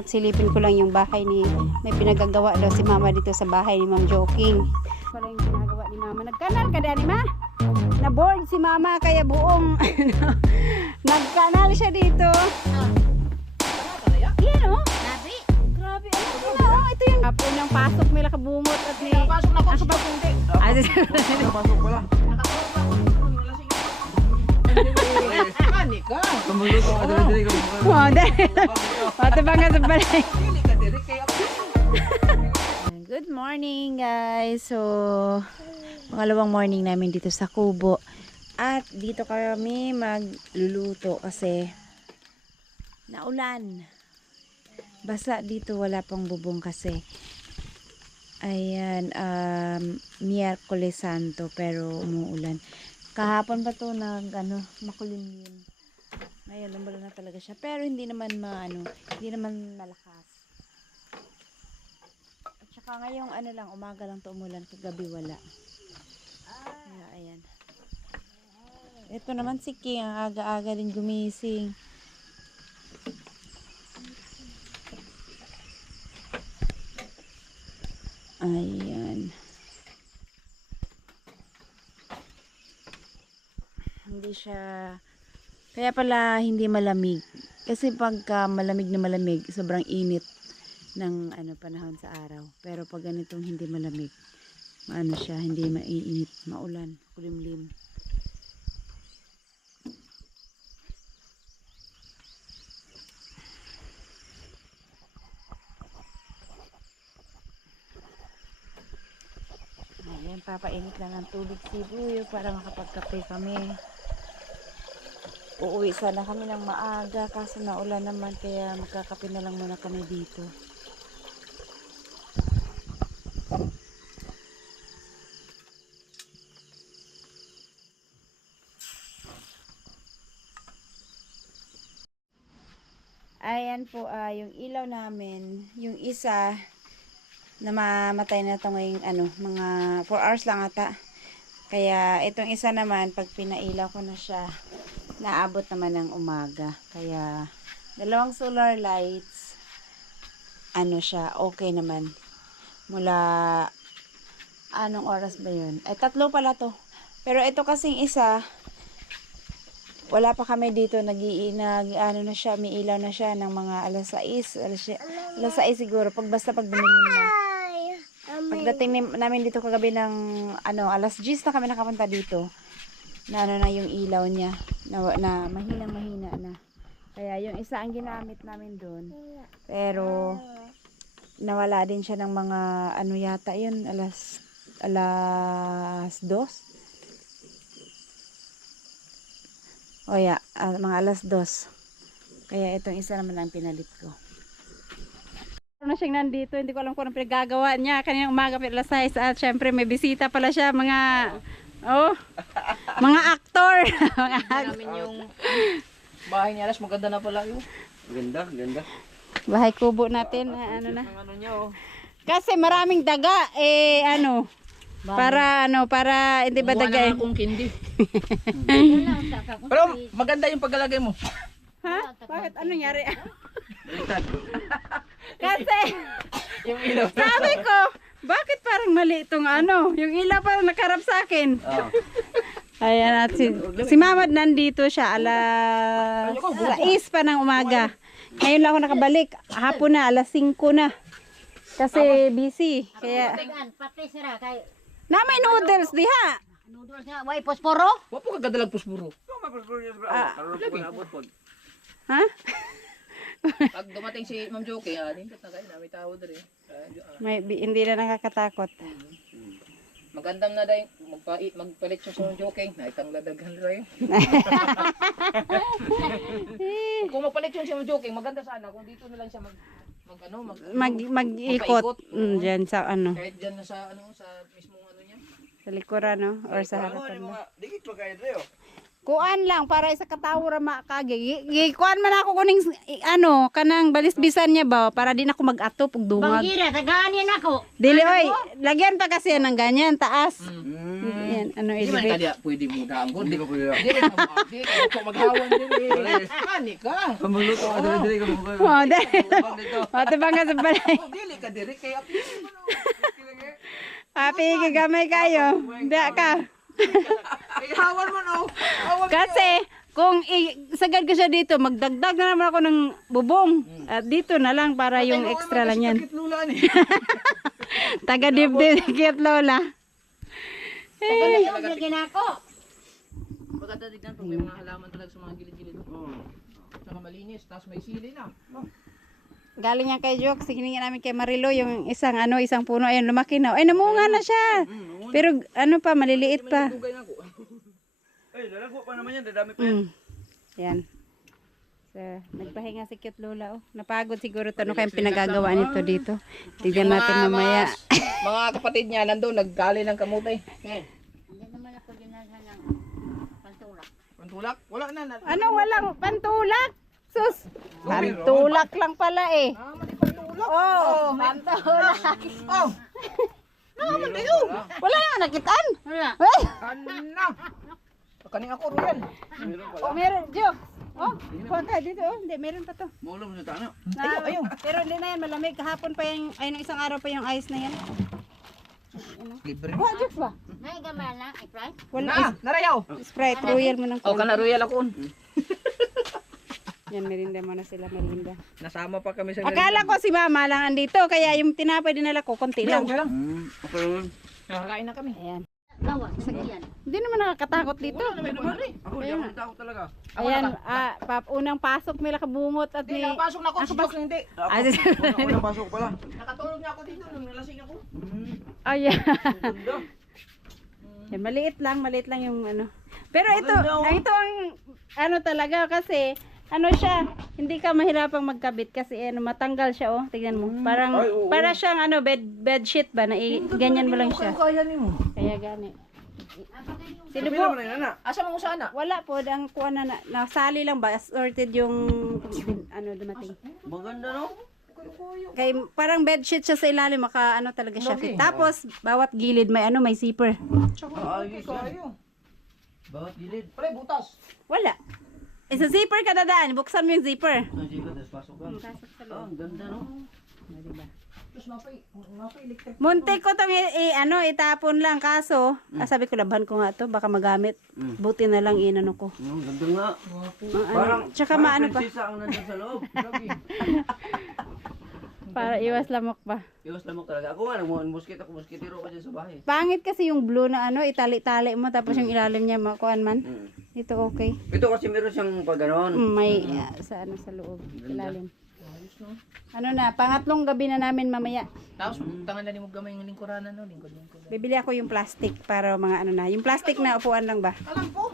at silipin ko lang yung bahay ni, may pinagagawa daw si mama dito sa bahay ni Ma'am Joking. Wala yung ginagawa ni mama. Nagkanal ka dani ma? Na-board si mama kaya buong nagkanal siya dito. Yan o. Grabe. Ito yung hapon ng pasok nila kabungot at ni... Pasok na ako sa hindi. Napasok pala. Panik ka. Tumuluto ka dali ka. Wow, dahil. Pati ba nga sa balay. Hindi ka diri kaya ako. Good morning guys. So, pangalawang morning namin dito sa Kubo. At dito kami magluluto kasi naulan. Basa dito, wala pang bubong kasi. Ayan, Miyerkules Santo pero umuulan. Kahapon pa to makulimlim. Ngayon, umulan na talaga siya. Pero hindi naman hindi naman malakas. At saka ngayong umaga lang to umulan, kagabi wala. Kaya, ayan. Ito naman si King, ang aga-aga din gumising. Ayan. Hindi siya, kaya pala hindi malamig. Kasi pagka malamig na malamig, sobrang init ng panahon sa araw. Pero pag ganitong hindi malamig, siya, hindi maiinit, maulan, kulimlim. Ayan, papainit lang ng tubig si Buyo para makapagkape kami. Uuwi sana kami ng maaga kaso naulan naman kaya magkakape na lang muna kami dito. Ayan po yung ilaw namin, yung isa namamatay na ito ngayong mga 4 hours lang ata. Kaya itong isa naman pag pinailaw ko na siya, naabot naman ng umaga. Kaya dalawang solar lights, siya, okay naman. Mula anong oras ba yun? Ay, 3 pala to. Pero ito kasing isa, wala pa kami dito, na siya, may ilaw na siya ng mga alas 6 siguro, basta pag dumilim na. Pagdating namin dito kagabi ng alas 10 na kami nakapunta dito. Na yung ilaw niya na mahina na. Kaya yung isa ang ginamit namin doon. Pero nawala din siya ng mga yata yun, alas 2. O yeah, mga alas 2. Kaya itong isa naman ang pinalit ko. Na siyang nandito, hindi ko alam kung anong pinagagawa niya kaninang umaga pero alas 6 at syempre may bisita pala siya, mga aktor. Namin yung bahay ni Alas, maganda na pala yun. Ganda. Bahay kubo natin, na. Niya, oh. Kasi maraming daga para hindi ba daga Buwan na akong kindi. Pero maganda yung paglalagay mo. Ha? Bakit? Ano nangyari? Kasi Yung ilaw. sabi ko, bakit parang mali itong yung ilaw parang nakarap sa akin. Ayan, at si Mama nandito siya alas 6 pa ng umaga. Ngayon lang ako nakabalik, hapon na, alas 5 na. Kasi busy. Kaya pati sira kay na may noodles diha. noodles nga way posporo. Wapo ka gadalag puspuro. Ha? Pag dumating si Ma'am Joking, din na kayo na, may tao na rin. Hindi na nakakatakot. Magandang na dahil magpalit siya sa Ma'am Joking, naitang ladaghan rin. Kung magpalit siya sa Ma'am Joking, maganda sana kung dito na lang siya Mag-ikot diyan sa kahit dyan na sa sa mismong niya. sa likuran or sa harapan mo. Dikit pa kayo tayo. Kuan lang para sa katawra makage. Kuan man ako kuning ano kanang balisbisan niya ba para di na ako mag-atop og dungag. Bangira, tagaan yan ako. Dili oy, lagyan pa kasi ng ganyan taas. Yan, ano Di man elevate. kaya pwede mo daang Hindi ka pwede. Di ka maghawan din eh. Ani ka. Ang magluto ka dali ka mo. Oh, dali. Ate bang ka sa balay. Dili ka diri kay api. Api gamay kayo. Diya ka. Kay hawan mo no. Kasi kung sagad ko siya dito, magdagdag na naman ako ng bubong. At dito na lang para yung extra lang yan. Lula ni. Taga dibdib kit lola. Tagaan yan ako. Maganda tignan pag may mga halaman talaga sa mga gilid-gilid. Saka malinis, tapos may sili na. Galing yan kay Jok, hiningin namin kay Marilo yung isang isang puno ayun lumaki na. Ay namunga na siya. Pero ano pa maliliit pa. Dugay na ko. Ay, dalago pa naman yan, dadami pa yan. Yan. So, nagpahinga si cute Lola oh. Napagod siguro to ano kayong pinagagawa nito dito. Tignan natin mamaya. Mga kapatid niya nandoon naggali ng kamote. Hindi naman ako ginagawa ng pantulak. Pantulak? Wala na. Ano walang pantulak? Sus, pantulak lang pala eh. Mali pantulak. Oh, pantulak. Oh. Naman kayo. Wala na nakitaan. Wala. Eh, Ano? Kani ako Ruel. oh, meron Jok. Oh, kuha ka dito oh. Hindi, meron pa to. Maulam sa tana. Ayun. Pero hindi na yan malamig. Kahapon pa yung, ayun isang araw pa yung ice na yan. Libre. Kuha Jok ba? May gamay na, i-price. Wala Na, narayaw. Sprite, royal mo ng Oh, kana Ruel ako. Yan, merinda muna sila, merinda. Nasama pa kami sa Akala ko si mama lang andito, kaya yung tinapay dinala ko, konti lang. Okay lang. Okay naman. Nakakain na kami. Ayan. Gawa, sakyan. Hindi naman nakakatakot dito. Ako, di ako natakot talaga. Ayan, unang pasok nila kabungot at Hindi, ni... nakapasok na ako. Subok na hindi. Ako, Ah, sis- unang pasok pala. Nakatulog niya ako dito nung nalasing ako. Ayan. Ganda. Yan, maliit lang yung ano. Pero ito ang ano talaga kasi ano siya, hindi ka mahirapang magkabit kasi ano matanggal siya oh. Tingnan mo. Parang Ay, oo. para siyang ano bed sheet ba na ganyan mo lang siya. Kaya ni mo. Kaya gani. Sino Sabi po? naman na nana. Asa mo sana? Wala po, ang kuha na nasali lang ba, sorted yung ano dumating. Maganda no? Kay parang bed sheet siya sa ilalim, maka ano talaga siya fit. Tapos bawat gilid may may zipper. Ayos yan. Bawat gilid. Pre, butas. Wala. Sa zipper ka dadaan, buksan mo yung zipper. Sa jiga, tapos pasok ka. Ah, ang ganda no? Tapos mapay-electric. Muntik ko tong itapon lang kaso, sabi ko labhan ko nga to, baka magamit. Buti na lang inano ko. Ang ganda nga. Parang tsaka maano pa, prinsesa ang nandun sa loob. para iwas lamok pa. Iwas lamok talaga. Ako nga, muskit ako, muskitero ka dyan sa bahay. Pangit kasi yung blue na itali-tali mo tapos yung ilalim niya makuan man. Ito okay. Ito kasi meron siyang pag ganon. May sa loob, ilalim. Ano na, pangatlong gabi na namin mamaya. Tapos tangan na ni mo gamay ng lingkuranan no, lingkod. Bibili ako yung plastic para mga ano na. Yung plastic na upuan lang ba? Alam po.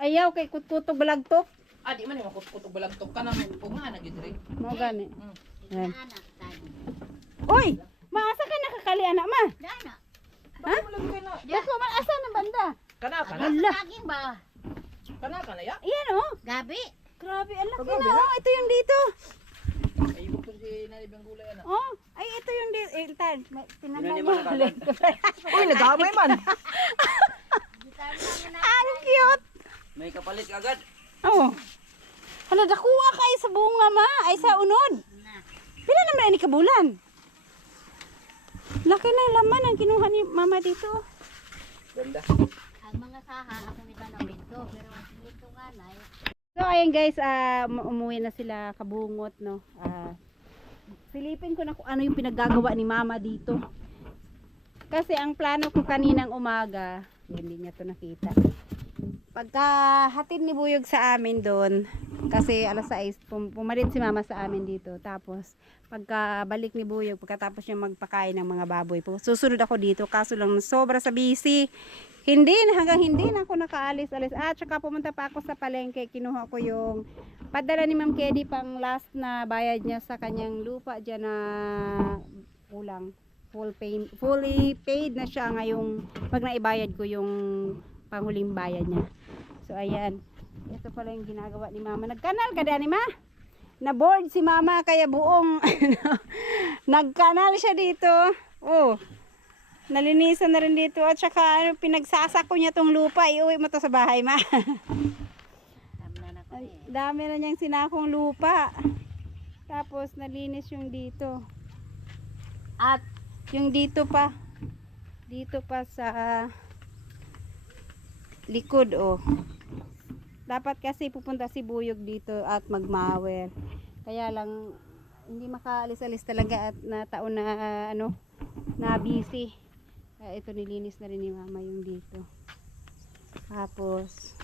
Ayaw kay kututog balagtok. Ah, di man ni makututog balagtok ka na mo nga na gid rin. Mo gani. Ayan. Anak, tayo. Uy, maasa ka nakakali anak ma. Dana. Ha? Yes, mo man asa na banda. Kana kana. Hala. Saging ba? Kana kana ya. Iyan oh. Gabi. Grabe, ang laki na oh. Ito yung dito. Ay ibig ko si nalibang gulay ana. Oh, ay ito yung dito. Tan, tinanggal Hindi mo. mo nakagad. Uy, nagamay man. Ang cute. May kapalit ka agad. Oh. Hala, dakuha kay sa bunga ma. Ay sa unod. Pila naman ni kabulan. Laki na yung laman ang kinuha ni mama dito. Ganda. Ang mga saha, ako nito na dito. Pero dito nga na. So ayun guys, umuwi na sila kabungot no. Silipin ko na kung ano yung pinaggagawa ni mama dito. Kasi ang plano ko kaninang umaga, hindi niya to nakita. Pagka hatid ni Buyog sa amin doon, kasi alas 6 pumalit si mama sa amin dito. Tapos pagka balik ni Buyog, pagkatapos niya magpakain ng mga baboy, susunod ako dito. Kaso lang sobra sa busy. Hanggang hindi na ako nakaalis-alis. Tsaka pumunta pa ako sa palengke. Kinuha ko yung padala ni Ma'am Kedi pang last na bayad niya sa kanyang lupa dyan na kulang. Fully paid na siya ngayong pag naibayad ko yung panghuling bayad niya. So So ayan. Ito pala yung ginagawa ni mama. Nagkanal ka dani ma? Na-board si mama kaya buong nagkanal siya dito. Oh. Nalinisan na rin dito at saka pinagsasako niya tong lupa. Iuwi mo to sa bahay ma. Dami na niyang sinakong lupa. Tapos nalinis yung dito. At yung dito pa. Dito pa sa likod oh. Dapat kasi pupunta si Buyog dito at magmawer. Kaya lang hindi makaalis-alis talaga at na taon na ano na busy. Kaya ito nilinis na rin ni mama yung dito. Tapos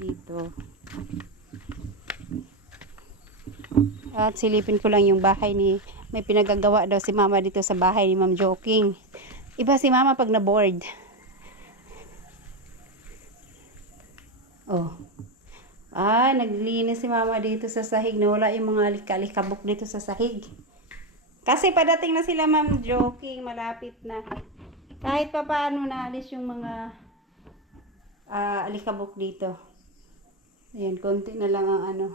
dito. At silipin ko lang yung bahay ni may pinagagawa daw si mama dito sa bahay ni Ma'am Joking. Iba si mama pag na-bored. Oh. Naglinis si mama dito sa sahig. Nawala yung mga alikabok dito sa sahig. Kasi padating na sila Ma'am Joking. Malapit na. Kahit pa paano naalis yung mga alikabok dito. Ayan, konti na lang ang ano.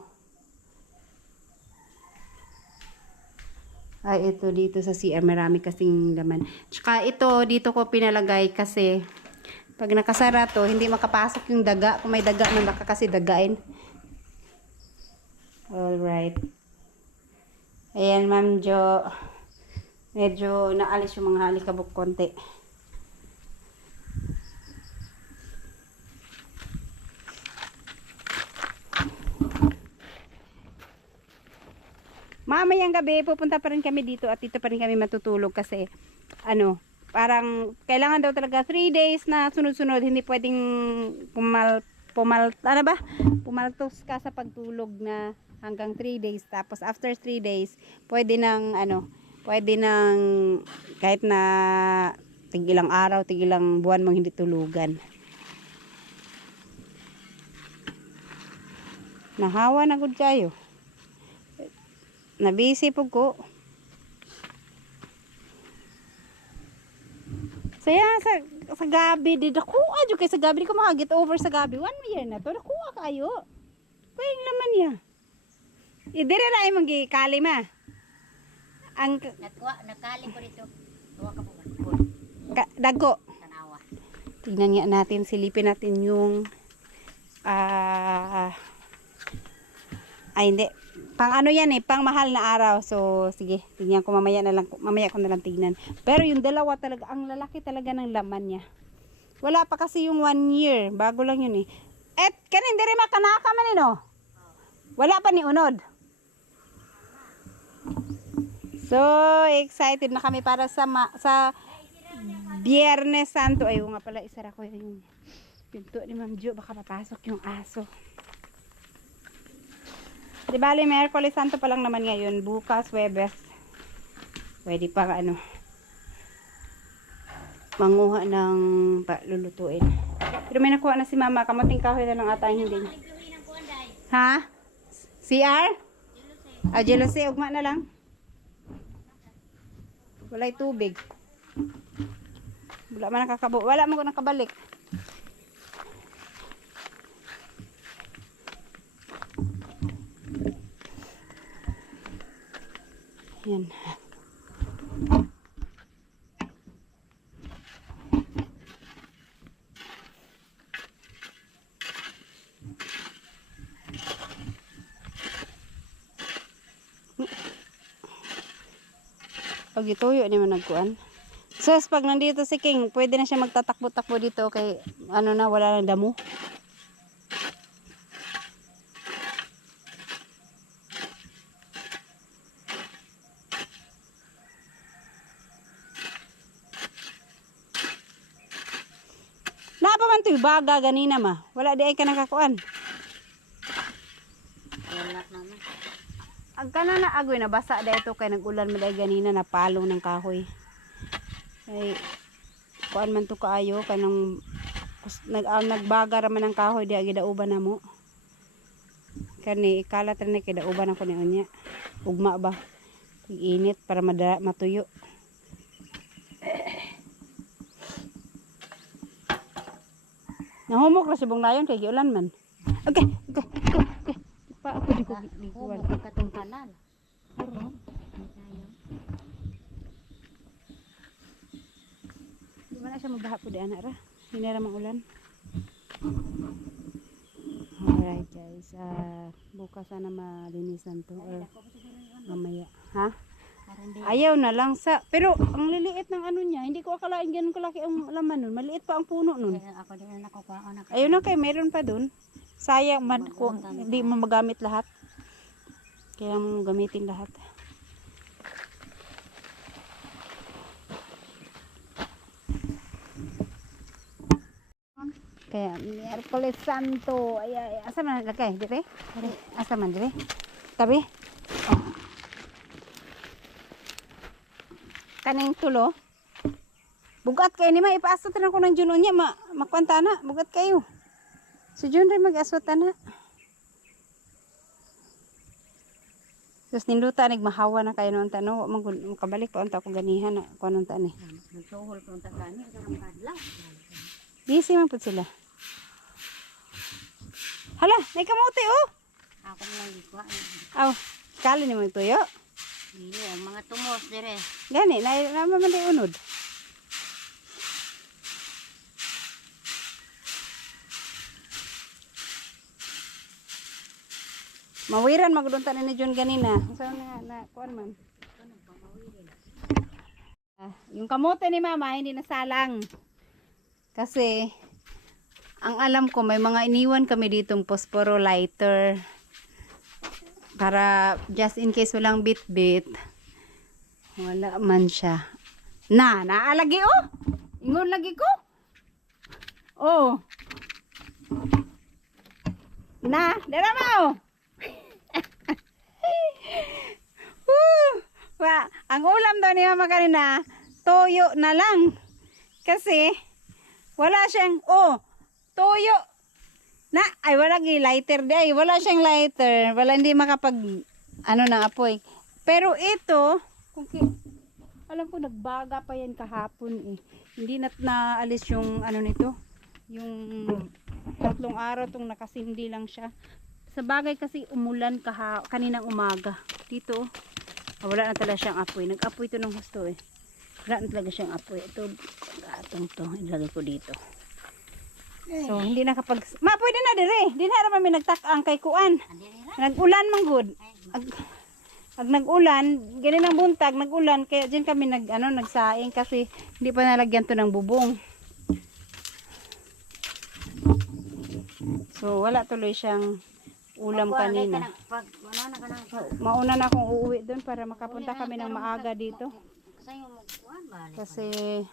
Ay, ito dito sa CR, marami kasing laman. Tsaka ito, dito ko pinalagay kasi pag nakasara to, hindi makapasok yung daga. Kung may daga na baka kasi dagain. Alright. Ayan, Ma'am Jo. Medyo naalis yung mga alikabok konti. Mamayang gabi, pupunta pa rin kami dito at dito pa rin kami matutulog kasi ano, parang kailangan daw talaga 3 days na sunod-sunod. Hindi pwedeng pumaltos ka sa pagtulog na hanggang 3 days. Tapos after 3 days, pwede nang kahit na tig-ilang araw, tig-ilang buwan mong hindi tulugan. Nahawa na gud kayo. Nabisi po ko. Saya sa gabi di dako adyo kay sa gabi di ko makagit over sa gabi 1 year na to dako kayo. Payong laman niya. Idire ra ay mangikali ma. Ang Nakali ko dito. Tuwa ka po. dago. Tanawa. Tingnan nga natin, silipin natin yung hindi. Pang ano yan pang mahal na araw. So, sige, tingnan ko mamaya ko na lang tignan. Pero yung dalawa talaga, ang lalaki talaga ng laman niya. Wala pa kasi yung 1 year. Bago lang yun Et, kanin dire makanaka man Wala pa ni unod. So, excited na kami para sa Biyernes Santo. Ay, nga pala, isara ko yung pinto ni Ma'am Jo. Baka papasok yung aso. Di bali, Miyerkules Santo pa lang naman ngayon. Bukas, Webes. Pwede pa manguha ng lulutuin. Pero may nakuha na si mama. Kamating kahoy na lang ata hindi. Ha? CR? Jealousy. Ugma na lang. Walay tubig. Wala man ko nakabalik. Yan. Pag ituyo ni man nagkuan. So, pag nandito si King, pwede na siya magtatakbo-takbo dito kay ano na wala nang damo. Napaman to baga ganina ma. Wala di ay ka nakakuan. Wala naman. Ang kana na agoy na basa dito kay nagulan mo dai ganina na palong ng kahoy. Ay kuan man to kaayo kanang nagbaga ra man ng kahoy di agi dauban na mo. Kani ikalat ra ni kay dauban ako ni unya. Ugma ba? Init para matuyo. Nahumok ra si bong layon kay giulan man. Okay. Pa ako di ko likuan. Humok katong kanal. Puro. Di man na siya mabaha po di ana ra. Hindi ra maulan. Alright guys, bukas sana malinisan to or mamaya. Ha? Parang di. Ayaw na lang sa, pero ang liliit ng ano niya, hindi ko akalain ganun kalaki ang laman nun. Maliit pa ang puno nun. Kaya ako din na nakukuha na. Ayun na kay meron pa dun. Sayang man kung hindi mo magamit lahat. Kaya mo gamitin lahat. Kaya Miyerkules Santo. Ay, asa man lagay? Dire? Asa man dire? Tabi? Oh. Kaning tulo. Bugat kayo ni ma. Ipaasot na ko ng Juno niya. Makwanta na. Bugat kayo. Si Jun rin mag-asot na. Tapos ninduta nagmahawa na kayo noon tanong. Makabalik pa unta ko ganihan na. Kung anong tani. Nagsuhol ko ang tagani. Sarang kadlaw. Busy man po sila. Hala, may kamote oh. Ako lang ikuha. Aw, kali ni mo tuyo. Dili, ang mga tumos dire. Gani, naman di unod. Mawiran magudunta ni Jun ganina. Saan na kuan man. Yung kamote ni mama hindi nasalang. Kasi ang alam ko may mga iniwan kami ditong phosphoro lighter. Para just in case walang bit-bit. Wala man siya. Naalagi oh. Ingon lagi ko. Oh. Dara mo. Ang ulam daw ni mama kanina, toyo na lang. Kasi wala siyang toyo. Ay wala gi lighter day. Wala siyang lighter. Wala hindi makapag na apoy. Pero ito, alam ko nagbaga pa yan kahapon eh. Hindi naalis yung nito. Yung 3 araw tong nakasindi lang siya. Sa bagay kasi umulan kaninang umaga. Dito wala na talaga siyang apoy. Nag-apoy ito ng husto eh. Wala na talaga siyang apoy. Ito, gatong to. Ilagay ko dito. So, hindi nakapag... Pwede na dire. Di na naman may nagtakang kay kuan. Nag-ulan man good. Pag nag-ulan, ganun ang buntag, nag-ulan. Kaya dyan kami nagsaing kasi hindi pa nalagyan to ng bubong. So, wala tuloy siyang ulam kanina. Mauna na akong uuwi doon para makapunta kami ng maaga dito. Kasi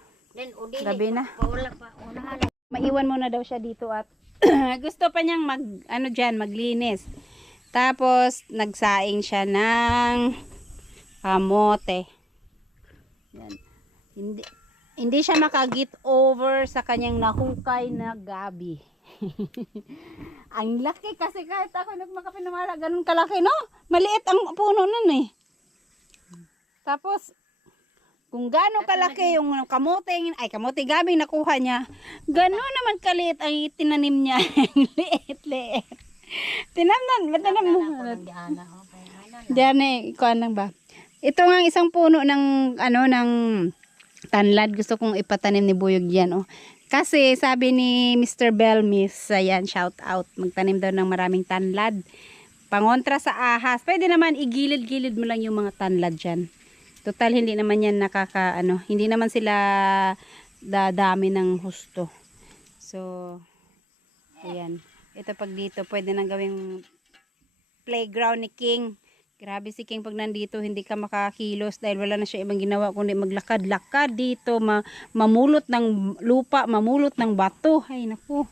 gabi na. Maiwan muna daw siya dito at gusto pa niyang maglinis. Tapos nagsaing siya ng kamote. Yan. Hindi siya makagit over sa kanyang nahukay na gabi. Ang laki kasi kahit ako nagmakapinamala, ganun kalaki no? Maliit ang puno nun eh. Tapos, kung gano'ng kalaki yung kamote gabi nakuha niya, gano'n naman kaliit ang itinanim niya. Liit. Tinamnan mo. Diyan eh, ikuan lang ba? Ito nga isang puno ng tanlad. Gusto kong ipatanim ni Buyog yan oh. Kasi sabi ni Mr. Belmis, ayan, shout out, magtanim daw ng maraming tanlad. Pangontra sa ahas. Pwede naman igilid-gilid mo lang yung mga tanlad dyan. Total, hindi naman yan hindi naman sila dadami ng husto. So, ayan. Ito pag dito, pwede nang gawing playground ni King. Grabe si King pag nandito, hindi ka makakilos dahil wala na siya ibang ginawa kundi maglakad-lakad dito, mamulot ng lupa, mamulot ng bato. Ay naku.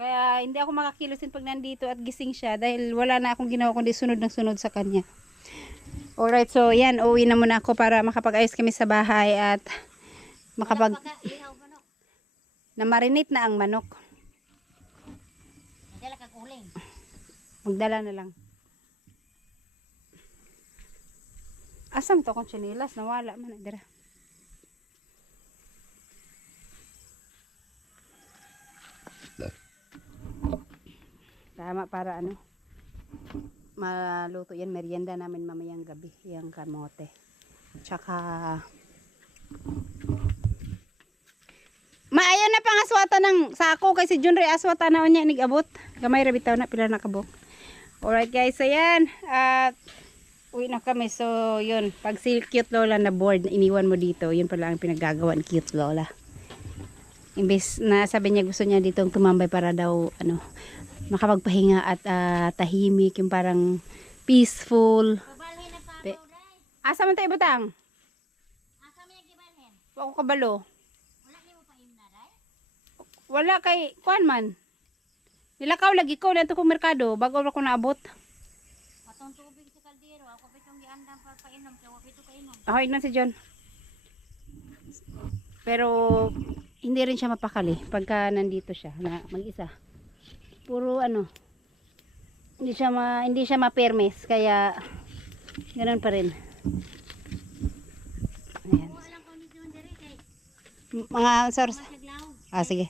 Kaya hindi ako makakilosin pag nandito at gising siya dahil wala na akong ginawa kundi sunod ng sunod sa kanya. Alright, so yan, uwi na muna ako para makapag-ayos kami sa bahay at na-marinate na ang manok. Magdala na lang. Asam to kung chinilas, nawala man dira. Tama para ano, maluto yan, merienda namin mamayang gabi, yung kamote. Tsaka, maayon na pang aswata ng sako, kasi Jun Ray aswata na niya nigabot. Gamay ra bitaw na, pila nakabok. Alright guys, ayan. At, uwi na kami. So, yun. Pag si cute lola na bored, iniwan mo dito, yun pala ang pinaggagawa ni cute lola. Imbes na sabi niya gusto niya ditong tumambay para daw, ano, makapagpahinga at tahimik, yung parang peaceful. Kabalhin na pa Pe- mo, day. Asa man tayo butang? Asa mo yung gibalhin? Wako kabalo. Wala niyo pa imna, day? Wala kay, kuan man. Nilakaw lagi ko, dito kong merkado, bago ako naabot. Atong tubig sa kaldero. Ako pitong giandang pa painom. Kaya wapito kainom. Ako na si John. Pero hindi rin siya mapakali pagka nandito siya na mag-isa. Puro ano, hindi siya ma-permis, kaya ganoon pa rin. Ayan. Walang kondisyon diri kay Mga source. masaglaw. Sige.